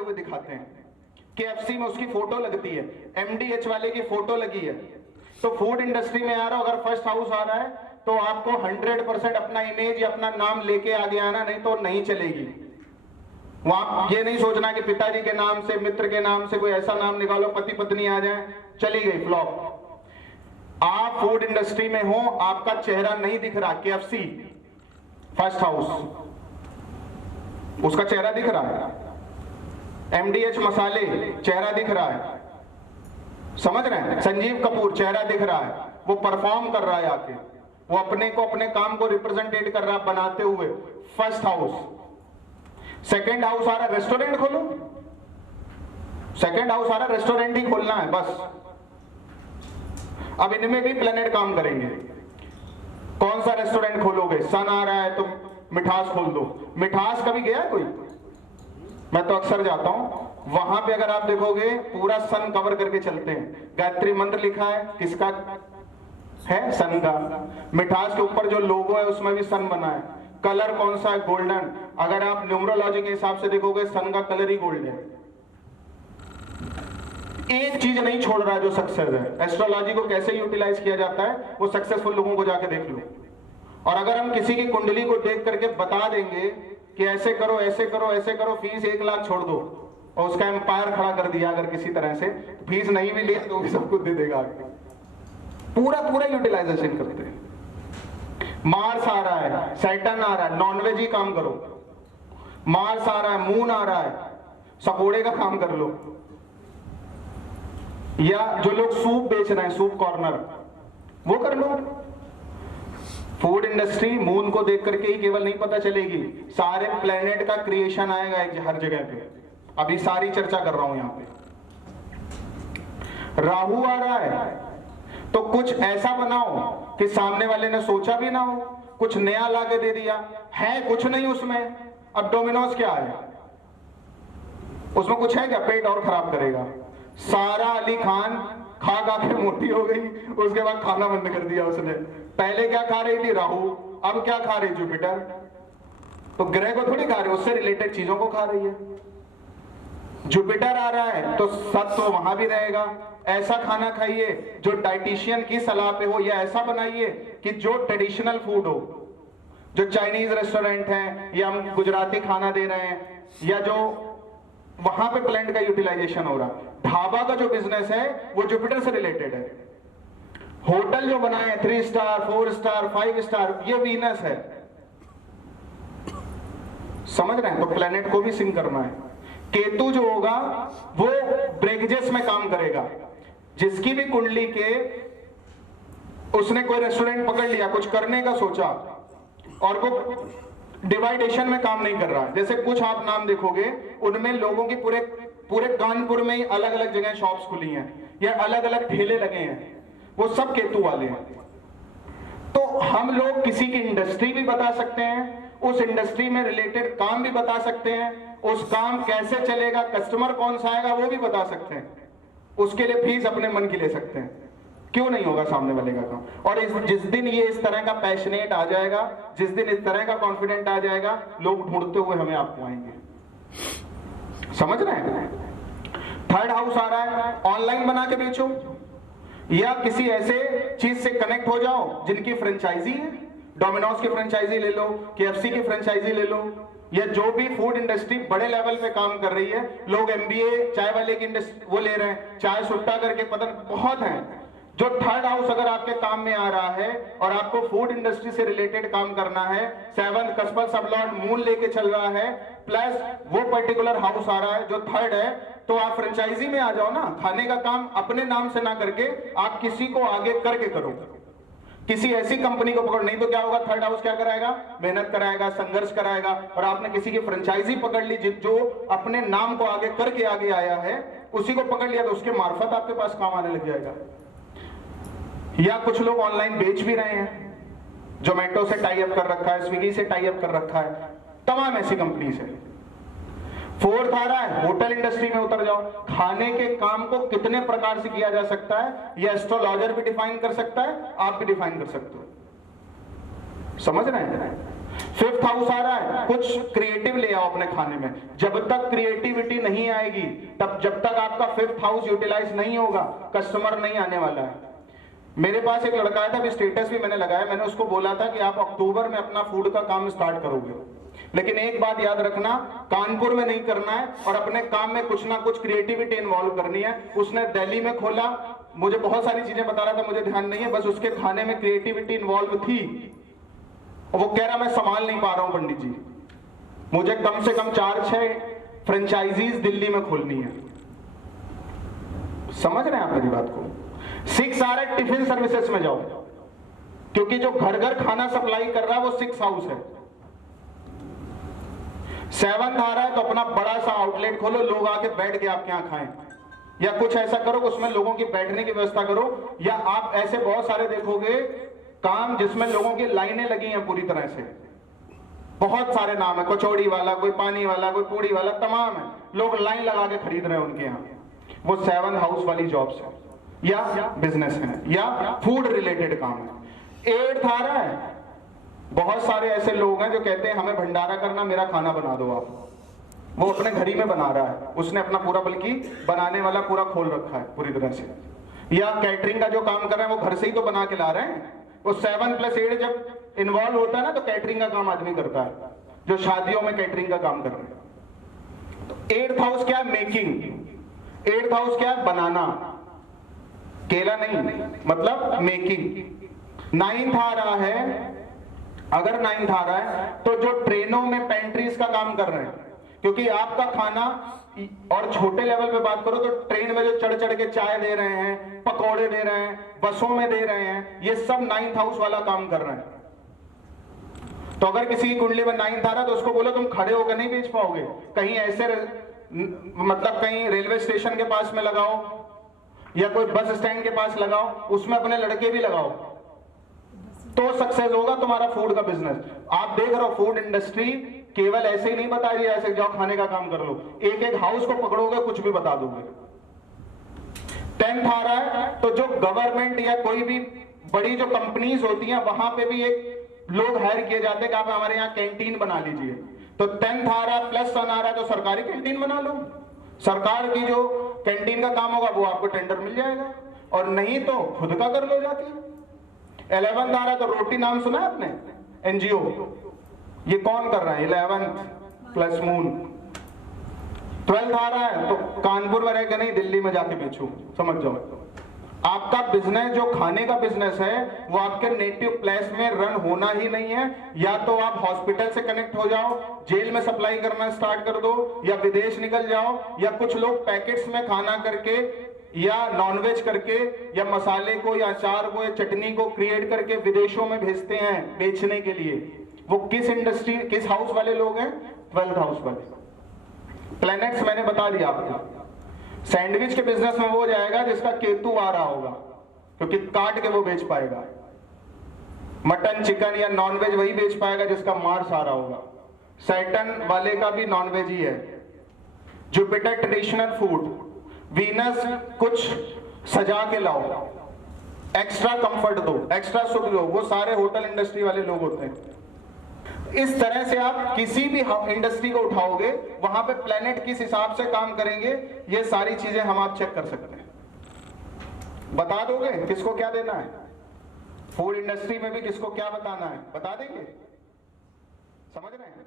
हुए दिखाते हैं। KFC में उसकी फोटो लगती है, MDH वाले की फोटो लगी है। तो फूड इंडस्ट्री में आ रहा हो, अगर फर्स्ट हाउस आ रहा है तो आपको 100% अपना इमेज या अपना नाम लेके आगे आना, नहीं तो नहीं चलेगी। वहां ये नहीं सोचना कि पिताजी के नाम से, मित्र के नाम से कोई ऐसा नाम निकालो, पति पत्नी आ जाए, चली गई फ्लॉप। आप फूड इंडस्ट्री में हो, आपका चेहरा नहीं दिख रहा। KFC फर्स्ट हाउस, उसका चेहरा दिख रहा है। MDH मसाले, चेहरा दिख रहा है, समझ रहे हैं। संजीव कपूर, चेहरा दिख रहा है, वो परफॉर्म कर रहा है आके, वो अपने को, अपने काम को रिप्रेजेंटेट कर रहा है बनाते हुए। First house. सेकेंड हाउस आ रहा है, रेस्टोरेंट खोलो। सेकेंड हाउस आ रहा है, रेस्टोरेंट ही खोलना है बस। अब इनमें भी प्लेनेट काम करेंगे। कौन सा रेस्टोरेंट खोलोगे? सन आ रहा है तो मिठास खोल दो। मिठास कभी गया कोई? मैं तो अक्सर जाता हूं, वहां पे अगर आप देखोगे पूरा सन कवर करके चलते हैं। गायत्री मंत्र लिखा है, किसका है? सन का। मिठास के ऊपर जो लोगो है उसमें भी सन बना है। कलर कौन सा है? गोल्डन। अगर आप न्यूमरोलॉजी के हिसाब से देखोगे, सन का कलर ही गोल्ड है। एक चीज नहीं छोड़ रहा है जो सक्सेस है। एस्ट्रोलॉजी को कैसे यूटिलाइज किया जाता है वो सक्सेसफुल लोगों को जाके देख लो। और अगर हम किसी की कुंडली को देख करके बता देंगे कि ऐसे करो, ऐसे करो, ऐसे करो, फीस 1 लाख छोड़ दो, और उसका एम्पायर खड़ा कर दिया अगर किसी तरह से, फीस नहीं भी लिया तो भी सब कुछ दे देगा। पूरा पूरा यूटिलाइजेशन करते हैं। मार्स आ रहा है, सैटर्न आ रहा है, नॉनवेज ही काम करो। मार्स आ रहा है, मून आ रहा है, सकोड़े का काम कर लो। या जो लोग सूप बेच रहे हैं, सूप कॉर्नर, वो कर लो। फूड इंडस्ट्री मून को देख करके ही केवल नहीं पता चलेगी, सारे प्लेनेट का क्रिएशन आएगा हर जगह पे। अभी सारी चर्चा कर रहा हूं यहां पे। राहु आ रहा है तो कुछ ऐसा बनाओ कि सामने वाले ने सोचा भी ना हो, कुछ नया लाके दे दिया है, कुछ नहीं उसमें। अब डोमिनोज क्या है? उसमें कुछ है क्या? पेट और खराब करेगा। सारा अली खान खा खा के मोटी हो गई, उसके बाद खाना बंद कर दिया उसने। पहले क्या खा रही थी? राहु। अब क्या खा रही? जुपिटर। तो ग्रह को थोड़ी खा रही, उससे रिलेटेड चीजों को खा रही है। जुपिटर आ रहा है तो सत्व वहां भी रहेगा। ऐसा खाना खाइए जो डाइटिशियन की सलाह पे हो, या ऐसा बनाइए कि जो ट्रेडिशनल फूड हो, जो चाइनीज रेस्टोरेंट है या हम गुजराती खाना दे रहे हैं, या जो वहां पे प्लांट का यूटिलाइजेशन हो रहा। ढाबा का जो बिजनेस है वो जुपिटर से रिलेटेड है। होटल जो बनाए 3 स्टार, 4 स्टार, 5 स्टार, ये वीनस है। समझ रहे हैं? तो प्लेनेट को भी सिंक करना है। केतु जो होगा वो ब्रेकेजेस में काम करेगा। जिसकी भी कुंडली के, उसने कोई रेस्टोरेंट पकड़ लिया, कुछ करने का सोचा, और वो डिवाइडेशन में काम नहीं कर रहा। जैसे कुछ आप नाम देखोगे, उनमें लोगों की पूरे कानपुर में ही अलग अलग जगह शॉप्स खुली हैं या अलग अलग ठेले लगे हैं, वो सब केतु वाले हैं। तो हम लोग किसी की इंडस्ट्री भी बता सकते हैं, उस इंडस्ट्री में रिलेटेड काम भी बता सकते हैं, उस काम कैसे चलेगा, कस्टमर कौन सा आएगा वो भी बता सकते हैं। उसके लिए फीस अपने मन की ले सकते हैं। क्यों नहीं होगा सामने वाले का काम? और जिस दिन ये इस तरह का पैशनेट आ जाएगा, जिस दिन इस तरह का कॉन्फिडेंट आ जाएगा, लोग ढूंढते हुए हमें आपको आएंगे। समझ रहे हैं? थर्ड हाउस आ रहा है, ऑनलाइन बना के बेचो, या किसी ऐसे चीज से कनेक्ट हो जाओ जिनकी फ्रेंचाइजी है। डोमिनोज की फ्रेंचाइजी ले लो, KFC की फ्रेंचाइजी ले लो, या जो भी फूड इंडस्ट्री बड़े लेवल पे काम कर रही है। लोग MBA चाय वाले की इंडस्ट्री वो ले रहे हैं, चाय सुट्टा करके, पता बहुत है। जो थर्ड हाउस अगर आपके काम में आ रहा है और आपको फूड इंडस्ट्री से रिलेटेड काम करना है, 7th कस्पल सबलॉर्ड मून लेके चल रहा है, प्लस वो पर्टिकुलर हाउस आ रहा है जो थर्ड है, तो आप फ्रेंचाइजी में आ जाओ ना। खाने का काम अपने नाम से ना करके आप किसी को आगे करके करो, किसी ऐसी कंपनी को पकड़। नहीं तो क्या होगा? थर्ड हाउस क्या कराएगा? मेहनत कराएगा, संघर्ष कराएगा, और आपने किसी की फ्रेंचाइजी पकड़ ली जो अपने नाम को आगे करके आगे आया है, उसी को पकड़ लिया तो उसके मार्फत आपके पास काम आने लग जाएगा। या कुछ लोग ऑनलाइन बेच भी रहे हैं, जोमेटो से टाई अप कर रखा है, स्विगी से टाई अप कर रखा है, तमाम ऐसी कंपनी से। फोर्थ आ रहा है, होटल इंडस्ट्री में उतर जाओ। खाने के काम को कितने प्रकार से किया जा सकता है, यह एस्ट्रोलॉजर भी डिफाइन कर सकता है, आप भी डिफाइन कर सकते हो। समझ रहे हैं? 5th हाउस आ रहा है, कुछ क्रिएटिव ले आओ अपने खाने में। जब तक क्रिएटिविटी नहीं आएगी, जब तक आपका 5th हाउस यूटिलाइज नहीं होगा, कस्टमर नहीं आने वाला है। मेरे पास एक लड़का आया था, अभी स्टेटस भी मैंने लगाया, मैंने उसको बोला था कि आप अक्टूबर में अपना फूड का काम स्टार्ट करोगे, लेकिन एक बात याद रखना, कानपुर में नहीं करना है और अपने काम में कुछ ना कुछ क्रिएटिविटी इन्वॉल्व करनी है। उसने दिल्ली में खोला, मुझे बहुत सारी चीजें बता रहा था, मुझे ध्यान नहीं है, बस उसके खाने में क्रिएटिविटी इन्वॉल्व थी। वो कह रहा मैं संभाल नहीं पा रहा हूं पंडित जी, मुझे कम से कम 4-6 फ्रेंचाइजीज दिल्ली में खोलनी है। समझ रहे हैं आप मेरी बात को? 6 आ रहा है, टिफिन सर्विसेज में जाओ, क्योंकि जो घर घर खाना सप्लाई कर रहा है वो 6 हाउस है। 7 आ रहा है तो अपना बड़ा सा आउटलेट खोलो, लोग आके बैठ के आपके यहां खाएं, या कुछ ऐसा करो उसमें लोगों की बैठने की व्यवस्था करो। या आप ऐसे बहुत सारे देखोगे काम जिसमें लोगों की लाइनें लगी हैं पूरी तरह से, बहुत सारे नाम है, कचौड़ी वाला, कोई पानी वाला, कोई पूड़ी वाला, तमाम है, लोग लाइन लगा के खरीद रहे हैं उनके यहाँ। वो 7 हाउस वाली जॉब्स है या बिजनेस है या फूड रिलेटेड काम है। 8 आ रहा है, बहुत सारे ऐसे लोग हैं जो कहते हैं हमें भंडारा करना, मेरा खाना बना दो आप। वो अपने घर ही में बना रहा है, उसने अपना पूरा, बल्कि बनाने वाला पूरा खोल रखा है पूरी तरह से। या कैटरिंग का जो काम कर रहे हैं वो घर से ही तो बना के ला रहे हैं। वो 7+8 जब इन्वॉल्व होता है ना तो कैटरिंग का काम आदमी करता है, जो शादियों में कैटरिंग का काम कर रहे हैं। तो 8th हाउस क्या है? मेकिंग। 8th हाउस क्या है? बनाना, केला नहीं, मतलब मेकिंग। 9th आ रहा है, अगर 9th आ रहा है तो जो ट्रेनों में पेंट्रीज का काम कर रहे हैं, क्योंकि आपका खाना, और छोटे लेवल पे बात करो तो ट्रेन में जो चढ़ चढ़ के चाय दे रहे हैं, पकौड़े दे रहे हैं, बसों में दे रहे हैं, ये सब 9th हाउस वाला काम कर रहे हैं। तो अगर किसी की कुंडली में 9th आ रहा है तो उसको बोलो तुम खड़े होकर नहीं बेच पाओगे, कहीं ऐसे मतलब कहीं रेलवे स्टेशन के पास में लगाओ या कोई बस स्टैंड के पास लगाओ, उसमें अपने लड़के भी लगाओ, तो सक्सेस होगा तुम्हारा फूड का बिजनेस। आप देख रहे हो फूड इंडस्ट्री केवल ऐसे ही नहीं बता रही है ऐसे जाओ खाने का काम कर लो, एक एक हाउस को पकड़ोगे कुछ भी बता दोगे। 10th आ रहा है तो जो गवर्नमेंट या कोई भी बड़ी जो कंपनीज होती हैं वहां पे भी एक लोग हायर किए जाते हैं कि आप हमारे यहाँ कैंटीन बना लीजिए। तो 10th आ रहा है, +1 आ रहा है तो सरकारी कैंटीन बना लो, सरकार की जो कैंटीन का काम होगा वो आपको टेंडर मिल जाएगा, और नहीं तो खुद का कर लो जाके। 11th आ रहा है तो रोटी, नाम सुना है आपने? एनजीओ, ये कौन कर रहा है? 11th plus moon. 12th आ रहा है तो कानपुर में रहकर नहीं, दिल्ली में जाके बेचो, समझ जाओ। आपका बिजनेस जो खाने का बिजनेस है वो आपके नेटिव प्लेस में रन होना ही नहीं है। या तो आप हॉस्पिटल से कनेक्ट हो जाओ, जेल में सप्लाई करना स्टार्ट कर दो, या विदेश निकल जाओ, या कुछ लोग पैकेट्स में खाना करके या नॉनवेज करके या मसाले को या अचार को या चटनी को क्रिएट करके विदेशों में भेजते हैं बेचने के लिए। वो किस इंडस्ट्री, किस हाउस वाले लोग हैं? 12th हाउस वाले। प्लैनेट्स मैंने बता दिया आपको। सैंडविच के बिजनेस में वो जाएगा जिसका केतु आ रहा होगा, क्योंकि काट के वो बेच पाएगा। मटन, चिकन या नॉनवेज वही बेच पाएगा जिसका मार्स आ रहा होगा। सैटर्न वाले का भी नॉनवेज ही है। Jupiter traditional food. वीनस कुछ सजा के लाओ, एक्स्ट्रा कंफर्ट दो, एक्स्ट्रा सुख दो, वो सारे होटल इंडस्ट्री वाले लोग होते हैं। इस तरह से आप किसी भी इंडस्ट्री को उठाओगे, वहां पे प्लेनेट किस हिसाब से काम करेंगे, ये सारी चीजें हम आप चेक कर सकते हैं। बता दोगे किसको क्या देना है? फूड इंडस्ट्री में भी किसको क्या बताना है बता देंगे? समझ रहे हैं?